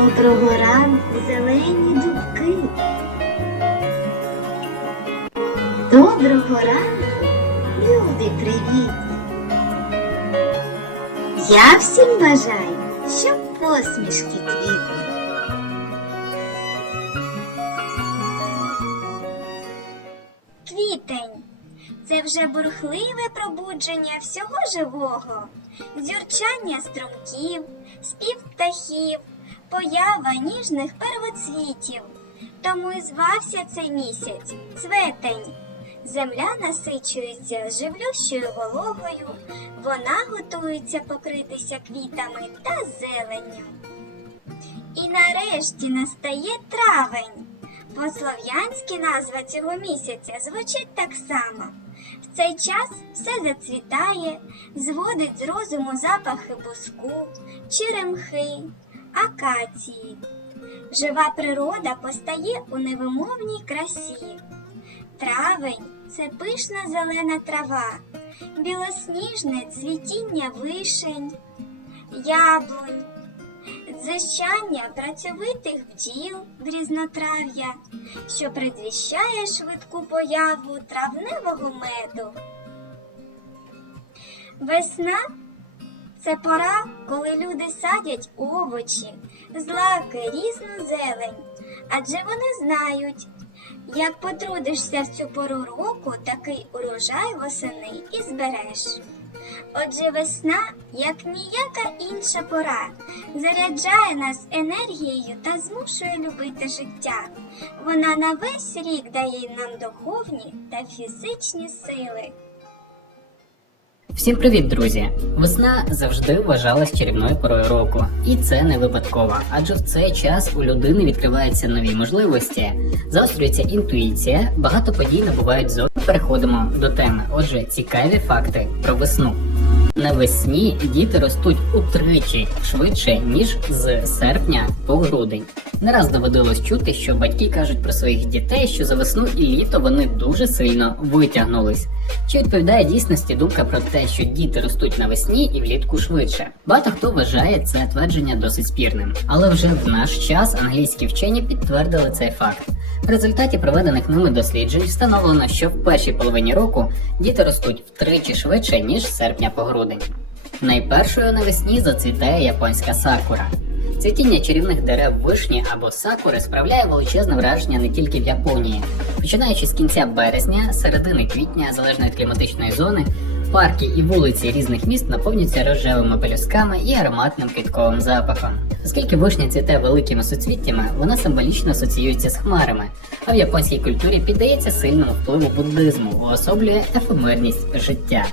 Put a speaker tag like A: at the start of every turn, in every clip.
A: Доброго ранку, зелені дубки. Доброго ранку, люди привітні. Я всім бажаю, щоб посмішки квітли.
B: Квітень це вже бурхливе пробудження всього живого, зюрчання струмків, спів птахів, поява ніжних первоцвітів. Тому і звався цей місяць цветень. Земля насичується живлющою вологою, вона готується покритися квітами та зеленню. І нарешті настає травень. По-слов'янськи назва цього місяця звучить так само. В цей час все зацвітає, зводить з розуму запахи буску, черемхи, акації. Жива природа постає у невимовній красі. Травень це пишна зелена трава, білосніжне цвітіння вишень, яблунь, дзищання працьовитих бджіл різнотрав'я, що предвіщає швидку появу травневого меду. Весна це пора, коли люди садять овочі, злаки, різну зелень, адже вони знають, як потрудишся в цю пору року, такий урожай восени і збереш. Отже, весна, як ніяка інша пора, заряджає нас енергією та змушує любити життя. Вона на весь рік дає нам духовні та фізичні сили.
C: Всім привіт, друзі! Весна завжди вважалась чарівною порою року, і це не випадково, адже в цей час у людини відкриваються нові можливості, заострюється інтуїція, багато подій набувають зо. Переходимо до теми. Отже, цікаві факти про весну. Навесні діти ростуть утричі швидше, ніж з серпня по грудень. Не раз доводилось чути, що батьки кажуть про своїх дітей, що за весну і літо вони дуже сильно витягнулись. Чи відповідає дійсності думка про те, що діти ростуть навесні і влітку швидше? Багато хто вважає це твердження досить спірним, але вже в наш час англійські вчені підтвердили цей факт. В результаті проведених ними досліджень встановлено, що в першій половині року діти ростуть втричі швидше ніж з серпня по грудень. Найпершою навесні зацвітає японська сакура. Цвітіння чарівних дерев вишні або сакури справляє величезне враження не тільки в Японії. Починаючи з кінця березня, середини квітня, залежно від кліматичної зони, парки і вулиці різних міст наповнюються рожевими пелюсками і ароматним квітковим запахом. Оскільки вишня цвіте великими суцвіттями, вона символічно асоціюється з хмарами, а в японській культурі піддається сильному впливу буддизму, уособлює ефемерність життя.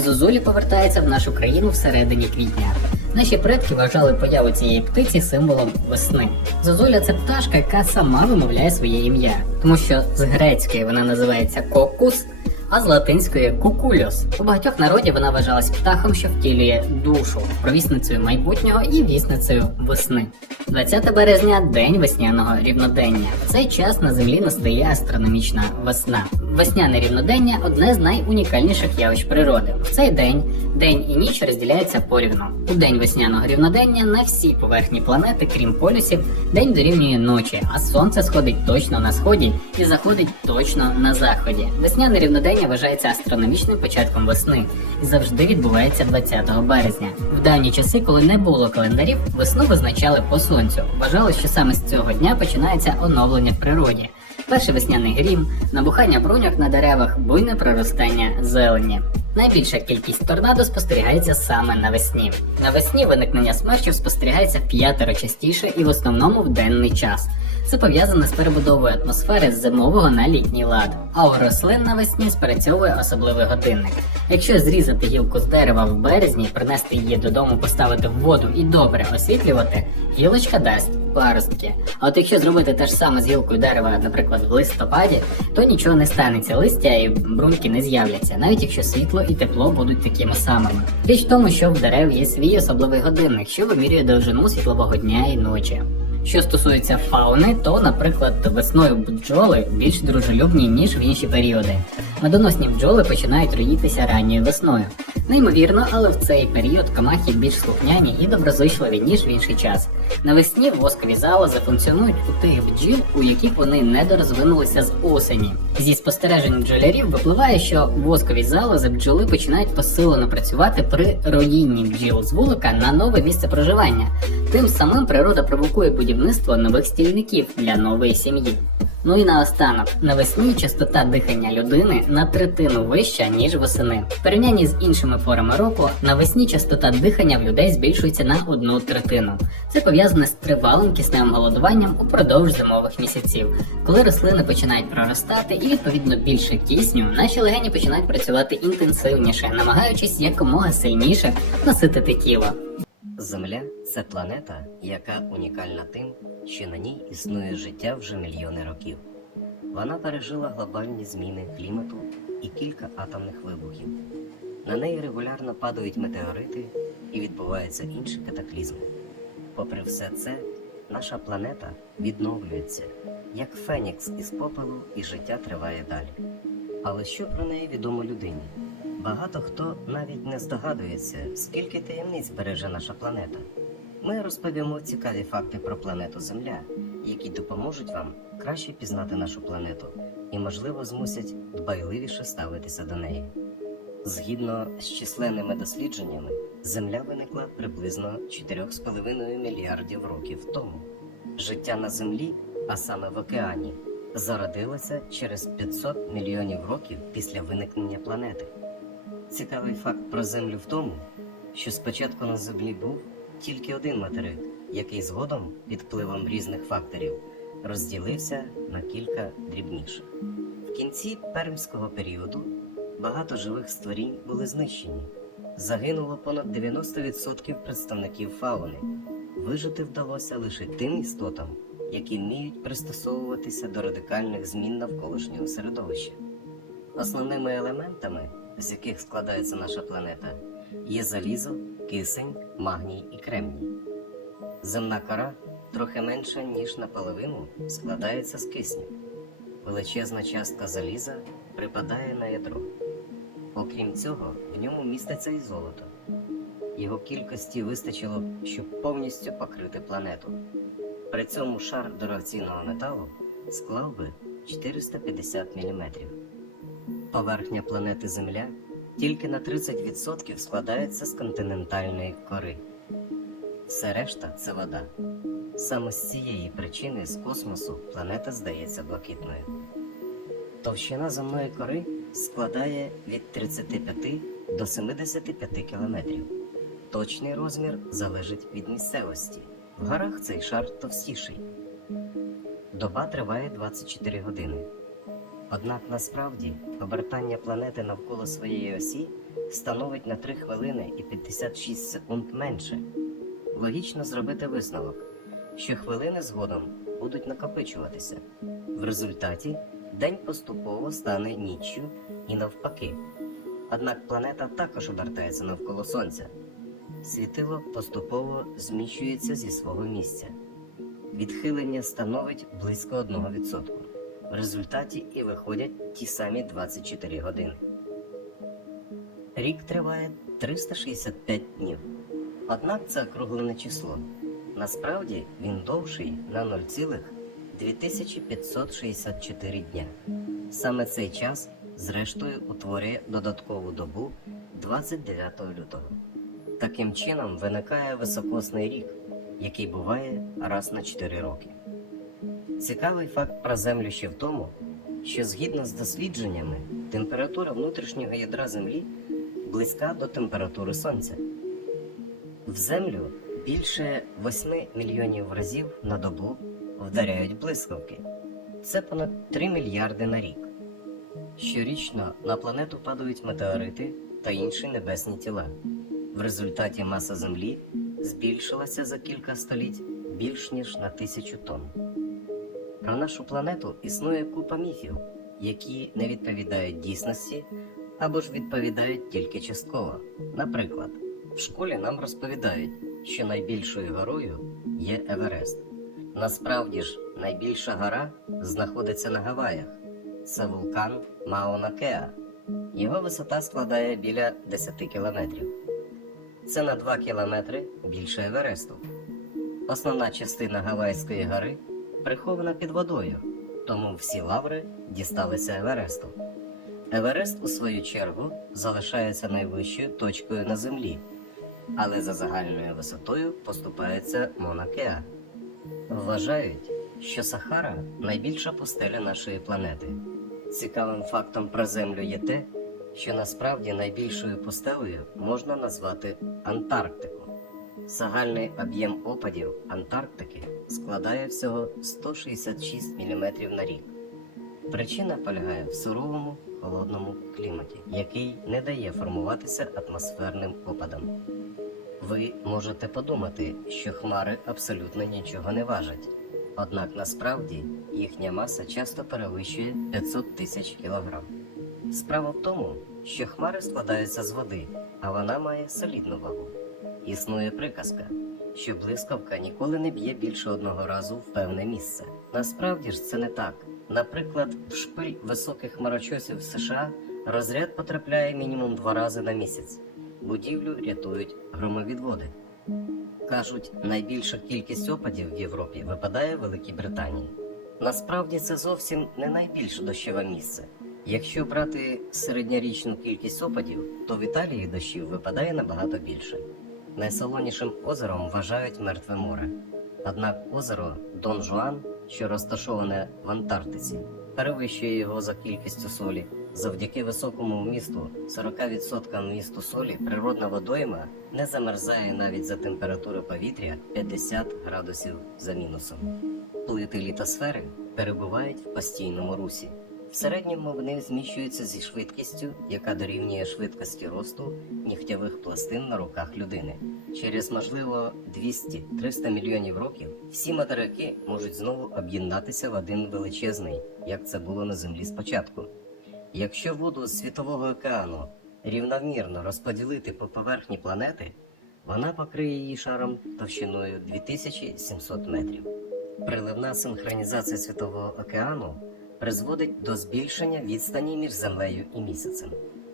C: Зозулі повертається в нашу країну всередині квітня. Наші предки вважали появу цієї птиці символом весни. Зозуля це пташка, яка сама вимовляє своє ім'я, тому що з грецької вона називається кокус, а з латинської кукульос. У багатьох народів вона вважалась птахом, що втілює душу, провісницею майбутнього і вісницею весни. 20 березня день весняного рівнодення. В цей час на землі настає астрономічна весна. Весняне рівнодення одне з найунікальніших явищ природи. В цей день день і ніч розділяються порівну. У день весняного рівнодення на всій поверхні планети, крім полюсів, день дорівнює ночі, а сонце сходить точно на сході і заходить точно на заході. Весняне рівнодення вважається астрономічним початком весни і завжди відбувається 20 березня. В давні часи, коли не було календарів, весну визначали по сонцю. Вважали, що саме з цього дня починається оновлення в природі. Перший весняний грім, набухання бруньок на деревах, буйне проростання зелені. Найбільша кількість торнадо спостерігається саме навесні. Навесні виникнення смерчів спостерігається п'ятеро частіше і в основному в денний час. Це пов'язане з перебудовою атмосфери з зимового на літній лад. А у рослин навесні спрацьовує особливий годинник. Якщо зрізати гілку з дерева в березні, принести її додому, поставити в воду і добре освітлювати, гілочка дасть паростки. А от якщо зробити те ж саме з гілкою дерева, наприклад, в листопаді, то нічого не станеться, листя і бруньки не з'являться, навіть якщо світло і тепло будуть такими самими. Річ в тому, що в дерев є свій особливий годинник, що вимірює довжину світлового дня і ночі. Що стосується фауни, то, наприклад, весною бджоли більш дружелюбні, ніж в інші періоди. Медоносні бджоли починають роїтися ранньою весною. Неймовірно, але в цей період комахи більш слухняні і доброзичливі, ніж в інший час. Навесні воскові залози функціонують у тих бджіл, у яких вони недорозвинулися з осені. Зі спостережень бджолярів випливає, що воскові залози бджоли починають посилено працювати при роїнні бджіл з вулика на нове місце проживання. Тим самим природа провокує будівництво нових стільників для нової сім'ї. Ну і наостанок, навесні частота дихання людини на третину вища, ніж восени. В порівнянні з іншими порами року, навесні частота дихання в людей збільшується на одну третину. Це пов'язане з тривалим кисневим голодуванням упродовж зимових місяців. Коли рослини починають проростати і відповідно більше кисню, наші легені починають працювати інтенсивніше, намагаючись якомога сильніше наситити тіло.
D: Земля це планета, яка унікальна тим, що на ній існує життя вже мільйони років. Вона пережила глобальні зміни клімату і кілька атомних вибухів. На неї регулярно падають метеорити і відбуваються інші катаклізми. Попри все це, наша планета відновлюється, як фенікс із попелу, і життя триває далі. Але що про неї відомо людині? Багато хто навіть не здогадується, скільки таємниць береже наша планета. Ми розповімо цікаві факти про планету Земля, які допоможуть вам краще пізнати нашу планету і, можливо, змусять дбайливіше ставитися до неї. Згідно з численними дослідженнями, Земля виникла приблизно 4,5 мільярдів років тому. Життя на Землі, а саме в океані, зародилося через 500 мільйонів років після виникнення планети. Цікавий факт про Землю в тому, що спочатку на Землі був тільки один материк, який згодом під впливом різних факторів розділився на кілька дрібніших. В кінці пермського періоду багато живих створінь були знищені. Загинуло понад 90% представників фауни. Вижити вдалося лише тим істотам, які вміють пристосовуватися до радикальних змін навколишнього середовища. Основними елементами, з яких складається наша планета, є залізо, кисень, магній і кремній. Земна кора трохи менша, ніж наполовину, складається з кисню. Величезна частка заліза припадає на ядро. Окрім цього, в ньому міститься і золото. Його кількості вистачило, щоб повністю покрити планету. При цьому шар дорогоцінного металу склав би 450 мм. Поверхня планети Земля тільки на 30% складається з континентальної кори. Все решта це вода. Саме з цієї причини з космосу планета здається блакитною. Товщина земної кори складає від 35 до 75 кілометрів. Точний розмір залежить від місцевості. В горах цей шар товстіший. Доба триває 24 години. Однак насправді обертання планети навколо своєї осі становить на 3 хвилини і 56 секунд менше. Логічно зробити висновок, що хвилини згодом будуть накопичуватися. В результаті день поступово стане ніччю і навпаки. Однак планета також обертається навколо Сонця. Світило поступово зміщується зі свого місця. Відхилення становить близько 1%. В результаті і виходять ті самі 24 години. Рік триває 365 днів. Однак це округлене число. Насправді він довший на 0,2564 дня. Саме цей час, зрештою, утворює додаткову добу 29 лютого. Таким чином виникає високосний рік, який буває раз на 4 роки. Цікавий факт про Землю ще в тому, що згідно з дослідженнями, температура внутрішнього ядра Землі близька до температури Сонця. В Землю більше 8 мільйонів разів на добу вдаряють блискавки. Це понад 3 мільярди на рік. Щорічно на планету падають метеорити та інші небесні тіла. В результаті маса Землі збільшилася за кілька століть більш ніж на тисячу тонн. Про нашу планету існує купа міфів, які не відповідають дійсності або ж відповідають тільки частково. Наприклад, в школі нам розповідають, що найбільшою горою є Еверест. Насправді ж, найбільша гора знаходиться на Гаваях. Це вулкан Мауна Кеа. Його висота складає біля 10 кілометрів. Це на 2 кілометри більше Евересту. Основна частина Гавайської гори прихована під водою, тому всі лаври дісталися Евересту. Еверест, у свою чергу, залишається найвищою точкою на землі, але за загальною висотою поступається Монакеа. Вважають, що Сахара найбільша пустеля нашої планети. Цікавим фактом про Землю є те, що насправді найбільшою пустелею можна назвати Антарктику. Загальний об'єм опадів Антарктики складає всього 166 мм на рік. Причина полягає в суровому холодному кліматі, який не дає формуватися атмосферним опадам. Ви можете подумати, що хмари абсолютно нічого не важать, однак насправді їхня маса часто перевищує 500 тисяч кілограм. Справа в тому, що хмари складаються з води, а вона має солідну вагу. Існує приказка, що блискавка ніколи не б'є більше одного разу в певне місце. Насправді ж це не так. Наприклад, в шпиль високих хмарочосів США розряд потрапляє мінімум два рази на місяць. Будівлю рятують громовідводи. Кажуть, найбільша кількість опадів в Європі випадає в Великій Британії. Насправді це зовсім не найбільш дощове місце. Якщо брати середньорічну кількість опадів, то в Італії дощів випадає набагато більше. Найсолонішим озером вважають Мертве море. Однак озеро Дон Жуан, що розташоване в Антарктиці, перевищує його за кількістю солі. Завдяки високому вмісту 40% вмісту солі природна водойма не замерзає навіть за температури повітря 50 градусів за мінусом. Плити літосфери перебувають в постійному русі. В середньому вони зміщуються зі швидкістю, яка дорівнює швидкості росту нігтєвих пластин на руках людини. Через можливо 200-300 мільйонів років всі материки можуть знову об'єднатися в один величезний, як це було на землі спочатку. Якщо воду з світового океану рівномірно розподілити по поверхні планети, вона покриє її шаром товщиною 2700 метрів. Приливна синхронізація світового океану призводить до збільшення відстані між землею і місяцем.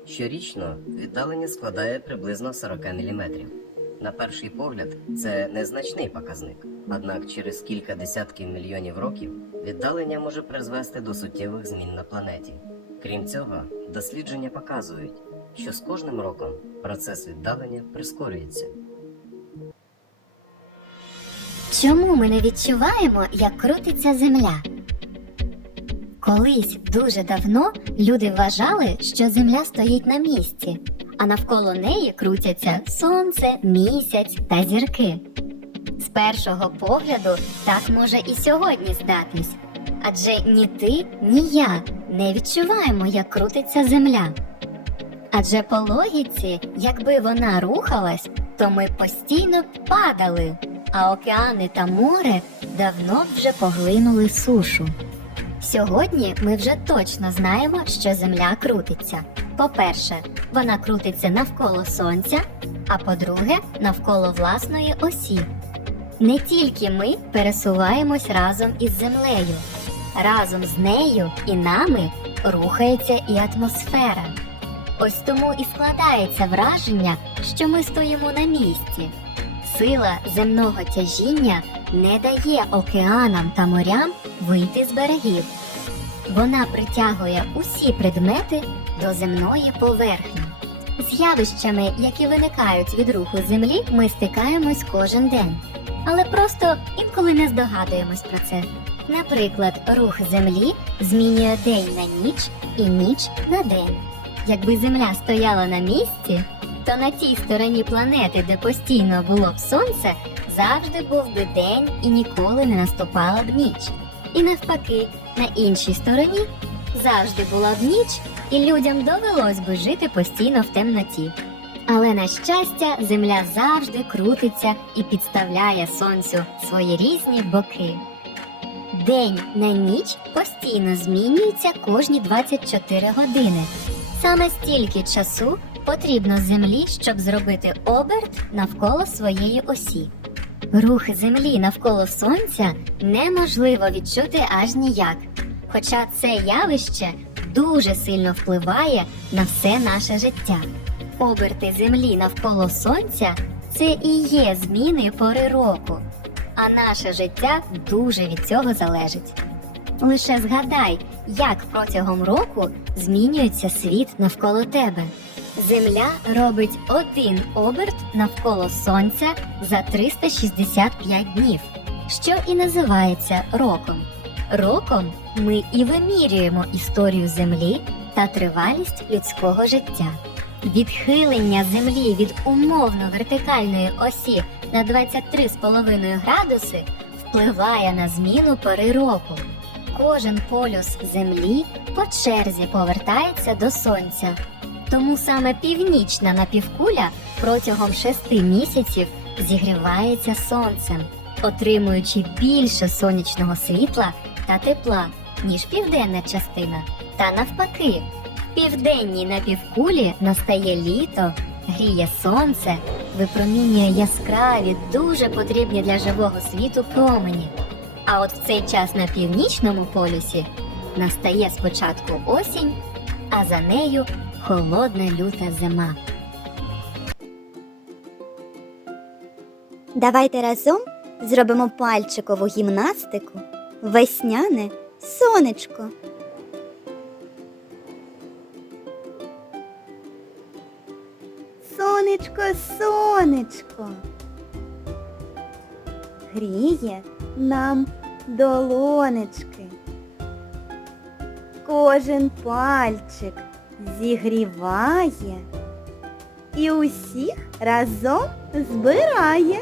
D: Щорічно віддалення складає приблизно 40 мм. На перший погляд, це незначний показник, однак через кілька десятків мільйонів років віддалення може призвести до суттєвих змін на планеті. Крім цього, дослідження показують, що з кожним роком процес віддалення прискорюється.
E: Чому ми не відчуваємо, як крутиться земля? Колись дуже давно люди вважали, що земля стоїть на місці, а навколо неї крутяться сонце, місяць та зірки. З першого погляду так може і сьогодні здатись, адже ні ти, ні я не відчуваємо, як крутиться земля. Адже по логіці, якби вона рухалась, то ми постійно б падали, а океани та море давно б вже поглинули сушу. Сьогодні ми вже точно знаємо, що Земля крутиться. По-перше, вона крутиться навколо Сонця, а по-друге, навколо власної осі. Не тільки ми пересуваємось разом із Землею, разом з нею і нами рухається і атмосфера. Ось тому і складається враження, що ми стоїмо на місці. Сила земного тяжіння не дає океанам та морям вийти з берегів. Вона притягує усі предмети до земної поверхні. З явищами, які виникають від руху землі, ми стикаємось кожен день, але просто інколи не здогадуємось про це. Наприклад, рух землі змінює день на ніч і ніч на день. Якби земля стояла на місці, то на тій стороні планети, де постійно було б сонце, завжди був би день і ніколи не наступала б ніч. І навпаки, на іншій стороні завжди була б ніч, і людям довелось би жити постійно в темноті. Але на щастя, земля завжди крутиться і підставляє сонцю свої різні боки. День на ніч постійно змінюється кожні 24 години. Саме стільки часу потрібно землі, щоб зробити оберт навколо своєї осі. Рух землі навколо сонця неможливо відчути аж ніяк. Хоча це явище дуже сильно впливає на все наше життя. Оберти землі навколо сонця це і є зміни пори року, а наше життя дуже від цього залежить. Лише згадай, як протягом року змінюється світ навколо тебе. Земля робить один оберт навколо сонця за 365 днів, що і називається роком. Роком ми і вимірюємо історію Землі та тривалість людського життя. Відхилення Землі від умовно вертикальної осі на 23,5 градуси впливає на зміну пори року. Кожен полюс Землі по черзі повертається до Сонця. Тому саме північна напівкуля протягом шести місяців зігрівається сонцем, отримуючи більше сонячного світла та тепла, ніж південна частина. Та навпаки, в південній напівкулі настає літо, гріє сонце, випромінює яскраві, дуже потрібні для живого світу промені. А от в цей час на північному полюсі настає спочатку осінь, а за нею холодна люта зима.
F: Давайте разом зробимо пальчикову гімнастику Весняне сонечко. Сонечко, сонечко. Гріє нам долонечки. Кожен пальчик зігріває і усіх разом збирає.